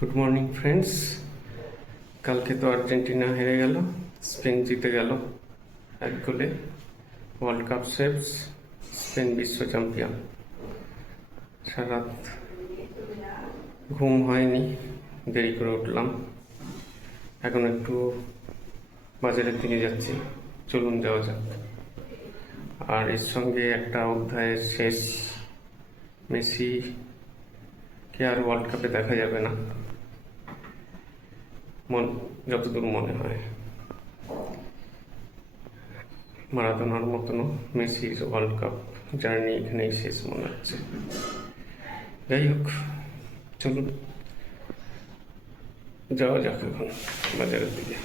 Good morning friends. কালকে তো Argentina হেরে গেল, স্পেন জিতে গেল 1 গোলে। ওয়ার্ল্ড কাপ সেভস, স্পেন বিশ্ব চ্যাম্পিয়ন। সারাত ঘুম হয়নি, দেরি করে উঠলাম। এখন একটু বাজারের দিকে যাচ্ছি, চলুন যাওয়া যাক। আর এর সঙ্গে একটা অধ্যায়ের শেষ, মেসি কে আর ওয়ার্ল্ড কাপে দেখা যাবে না যতদূর মনে হয়। মারাদোনার মতনও মেসির ওয়ার্ল্ড কাপ জার্নি এখানেই শেষ মনে হচ্ছে। যাই হোক, চলুন যাওয়া যাক এখন বাজারের দিকে।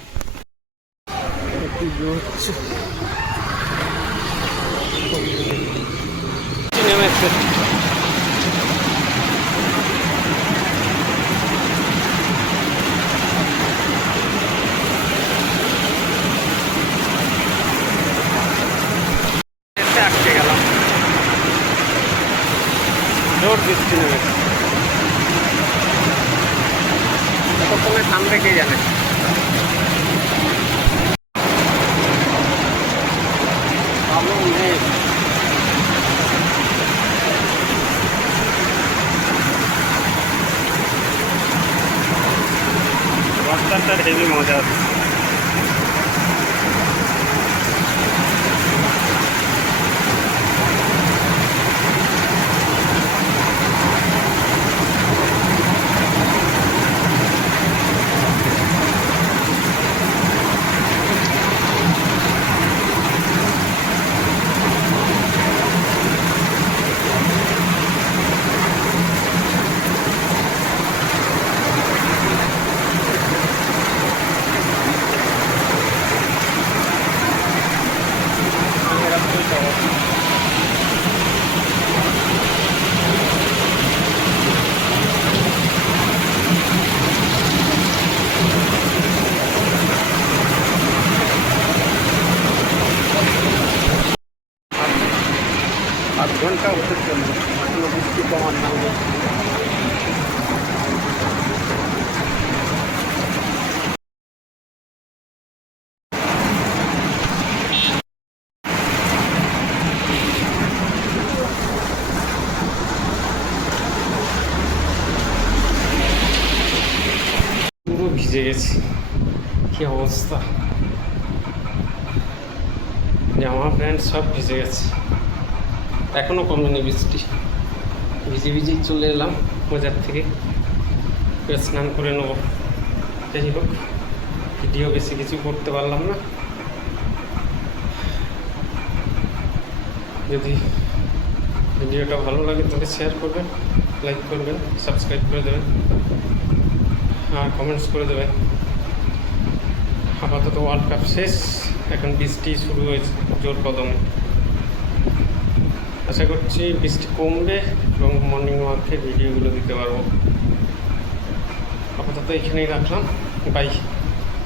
আটকে গেলাম, জোর বৃষ্টি নেমেছে। কতক্ষণে থামবে কে জানে। ভালো মেঘ, রাস্তাটার হেভি মজা আছে। আধ ঘন্টা হতে চলবে, এখনো বৃষ্টি কমার নাম। পুরো ভিজে গেছি, কি অবস্থা। জামা প্যান্ট সব ভিজে গেছে, এখনো কমেনি বৃষ্টি। ভিজে ভিজেই চলে এলাম বাজার থেকে, স্নান করে নেব। যাই হোক, ভিডিও বেশি কিছু করতে পারলাম না। যদি ভিডিওটা ভালো লাগে তাহলে শেয়ার করবেন, লাইক করবেন, সাবস্ক্রাইব করে দেবেন আর কমেন্টস করে দেবেন। আপাতত ওয়ার্ল্ড কাপ শেষ, এখন বৃষ্টি শুরু হয়েছে জোর কদমে। আশা করছি বৃষ্টি কমবে এবং মর্নিং ওয়াকের ভিডিওগুলো দিতে পারবো। আপাতত এখানেই রাখলাম, বাই।